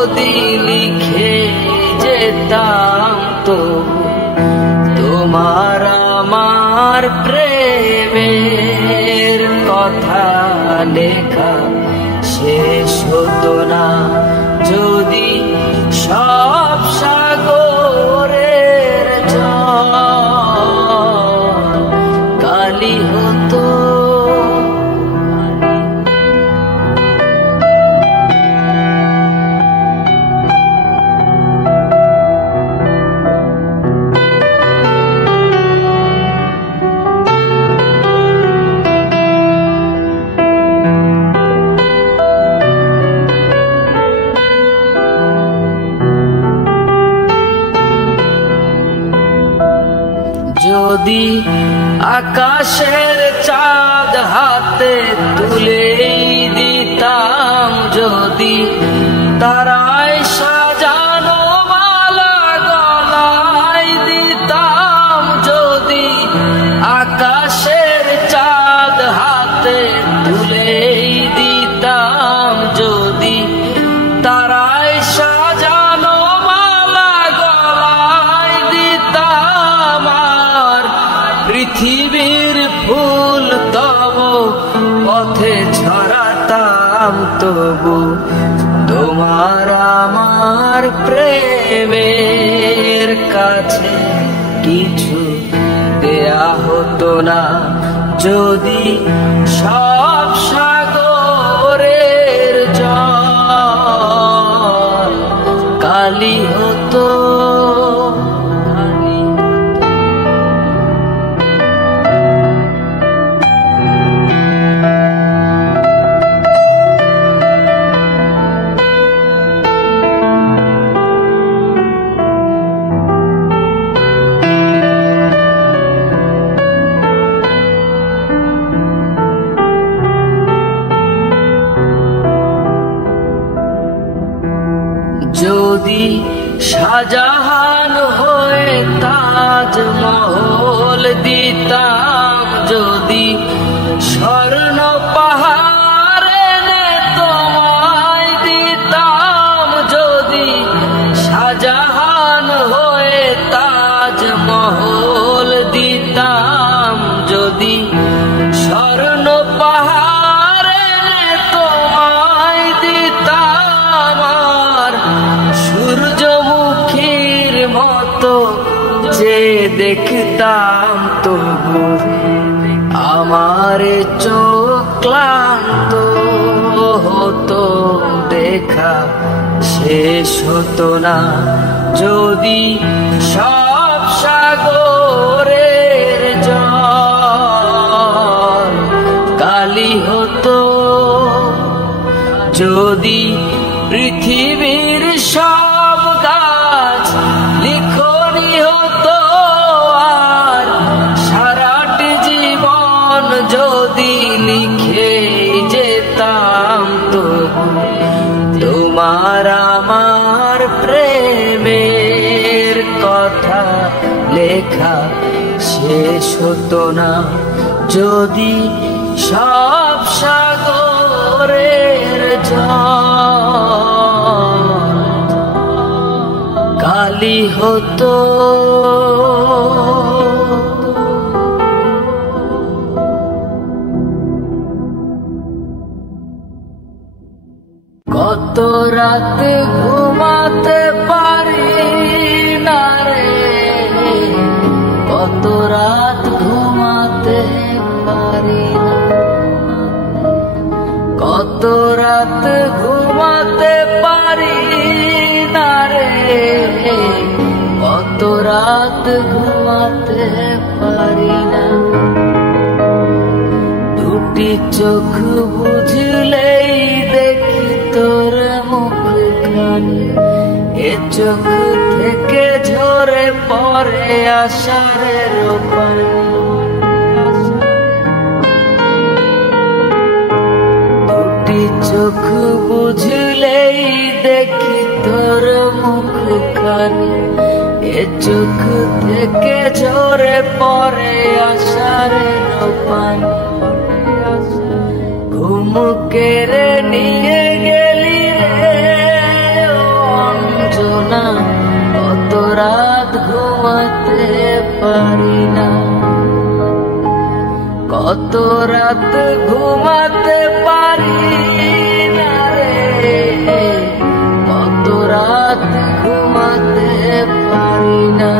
যদি লিখে যেতাম তবু তোমার আমার প্রেমের কথা লেখা শেষ হতো না যদি সব সাগরের জল কালি হতো। যদি আকাশের চাঁদ হাতে তুলে দিতাম, যদি তারায় সাজানো মালা গলায় দিতাম, যদি আকাশের চাঁদ হাতে তুলে দিতাম, যদি তারায় সাজানো মালা গলায় দিতাম, পৃথিবীর ফুল তব পথে ছড়াতাম, তবু তোমার আমার প্রেমের কাছে কিছু দেয়া হতো না যদি সব সাগরের জল কালি হতো। যদি শাহজাহান হয়ে তাজমহল দিতাম, যদি স্বর্ণ পাহাড় এনে তোমায় দিতাম, যদি শাহজাহান হয়ে তাজমহল দিতাম, যদি স্বর্ণ পাহাড় এনে তোমায় দিতাম, সূর্যমুখীর মতো যে দেখতাম, তবু আমার চোখ ক্লান্ত হতো, দেখা শেষ হতো না যদি সব সাগরের জল কালি হতো, যদি পৃথিবীর সব গাছ লিখনি হতো, আর সারাটি জীবন যদি লিখে যেতাম, তবু তোমার আমার প্রেমের কথা লেখা শেষ হতো না যদি সব সাগরের জল কালি হতো। কত রাত ঘুমাতে পারি না রে, কত রাত ঘুমাতে পারি না, কত রাত ঘুমাতে পারি না রে, কত রাত ঘুমাতে পারি না, দুটি চোখ বুঝলেই দেখি তোর মুখখানি, এ চোখ থেকে ঝরে পড়ে আষাঢ়ের পানি, দুটি চোখ বুঝলেই দেখি তোর মুখখানি, এ চোখ থেকে ঝরে পড়ে আষাঢ়ের পানি, ঘুম কেড়ে নিয়ে গেলি রে ও কত রাত ঘুমাতে পারি না রে, কত রাত ঘুমাতে পারি না।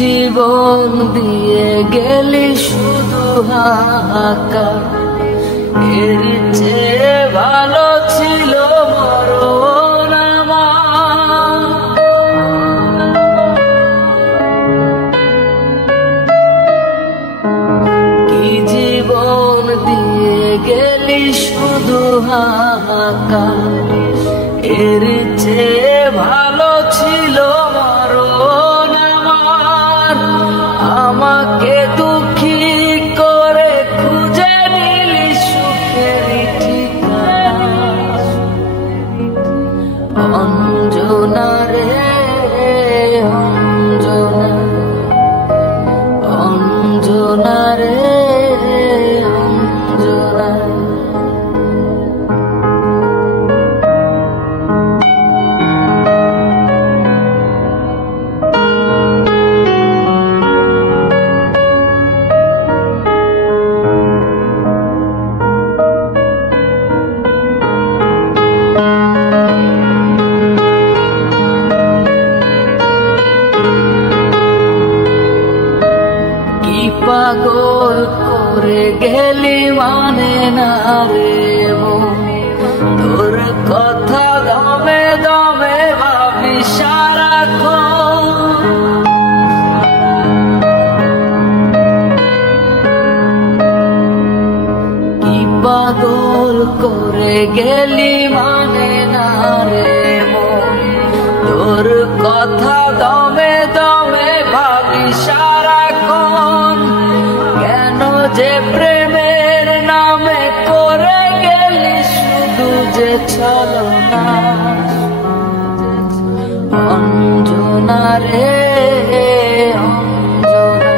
জীবন দিয়ে গেলি শুধু হাহাকার, এর চেয়ে ভালো ছিল মরণ আমার। কি জীবন দিয়ে গেলি শুধু হাহাকার, এর চেয়ে ভালো ছিল মরণ। আমাকে দুঃখী করে খুঁজে নিলি সুখের ঠিকানা, অঞ্জনা রে অঞ্জনা, অঞ্জনা রে অঞ্জনা। পাগল করে গেলি মানে না রে মন, তোর কথা দমে দমে ভাবি সারাক্ষণ। কি পাগল করে গেলি মানে না রে মন, তোর কথা দমে দমে ভাবি সারাক্ষণ। যে প্রেমের নামে করে গেলি শুধু যে ছলনা, অঞ্জনা রে অঞ্জনা,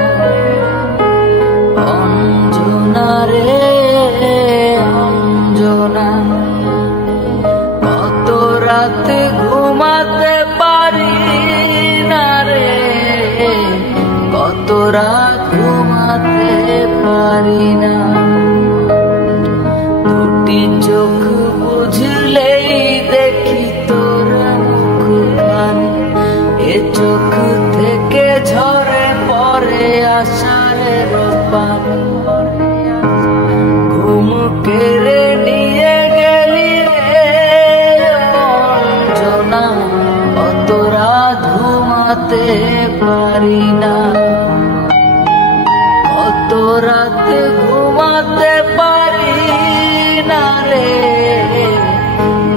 অঞ্জনা রে অঞ্জনা। কত রাত ঘুমাতে পারি না রে, কত রাত ঘুমাতে পারি না। দুটি চোখ বুঝলেই দেখি তোর মুখখানি, এ চোখ থেকে ঝরে পড়ে আষাঢ়ের পানি। ঘুম কেড়ে নিয়ে গেলি রে অঞ্জনা, কত রাত ঘুমাতে পারি না, কত রাত ঘুমাতে পারি না রে,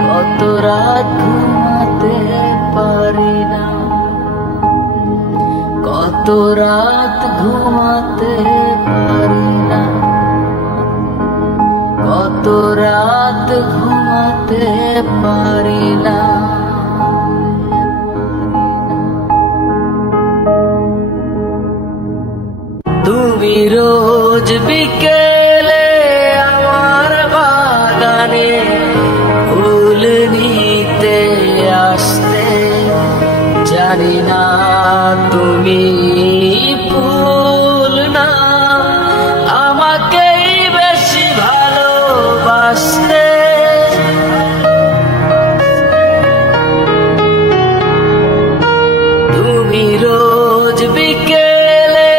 কত রাত ঘুমাতে পারি না, কত রাত ঘুমাতে পারি না, কত রাত ঘুমাতে পারি না। তুমি রোজ বিকেলে আমার বাগানে ফুল নিতে আসতে, জানি না তুমি ফুল না আমাকেই বেশি ভালোবাসতে। তুমি রোজ বিকেলে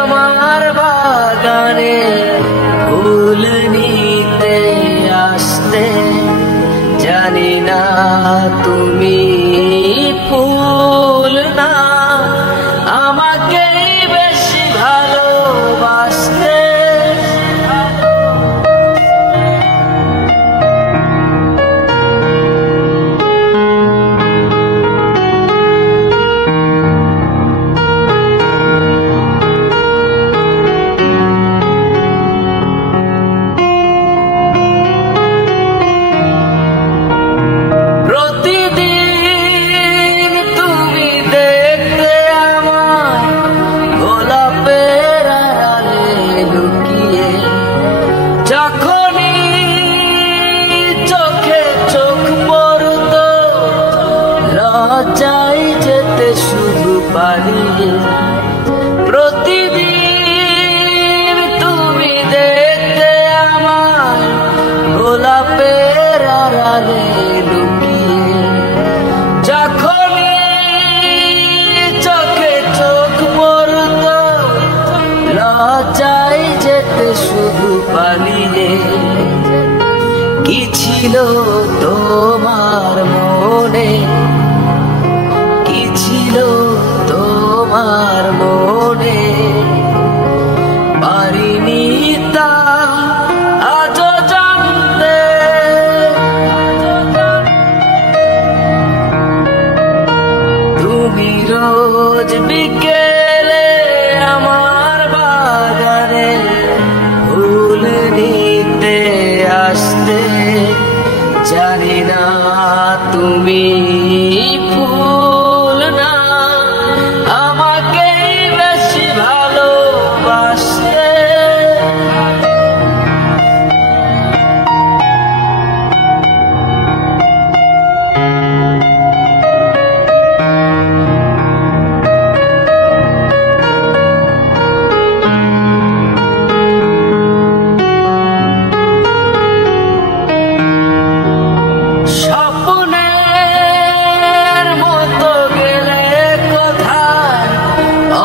আমার বাগানে ফুল নিতে আসতে, জানি না তুমি ফুল না আমাকেই বেশি ভালোবাসতে। প্রতিদিন আড়ালে লুকিয়ে, যখনই চোখে চোখ পড়ত লজ্জায় যেতে শুধু পালিয়ে। কি ছিল তোমার মনে, কি ছিল তোমার মনে, পারিনি তা আজও জানতে। তুমি রোজ বিকেলে আমার বাগানে ফুল নিতে আসতে, জানি না তুমি ফুল না আমাকেই বেশি ভালোবাসতে।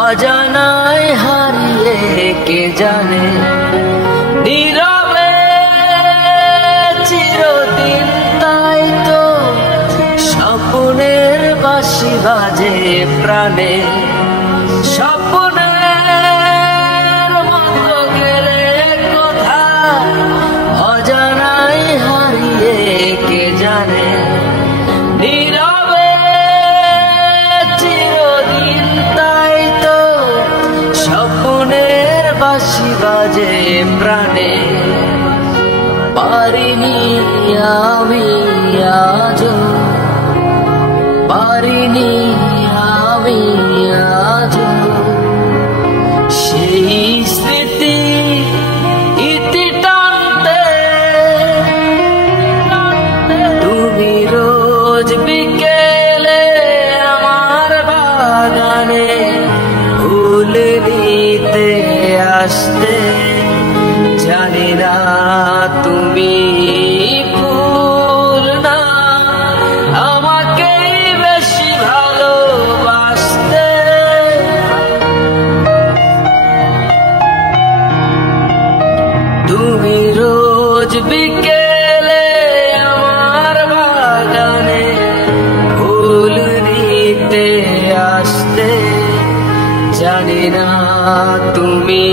অজানায় হারিয়ে কে জানে, নীরবে চিরদিন তাই তো স্বপ্নের বাঁশি বাজে প্রাণে। স্বপ্নের মতো গেলে কোথায় অজানায় হারিয়ে কে জানে, নীরবে চিরদিন তাই তো স্বপ্নের বাঁশি বাজে প্রাণে। পারিনি আমি আজও, পারিনি আমি আজও সেই স্মৃতি ইতি টানতে। তুমি রোজ বিকেলে আমার বাগানে ফুল নিতে আসতে, জানি না তুমি ফুল না আমাকেই বেশি ভালোবাসতে। তুমি রোজ বিকেলে আমার বাগানে ফুল নিতে আসতে, জানি না তুমি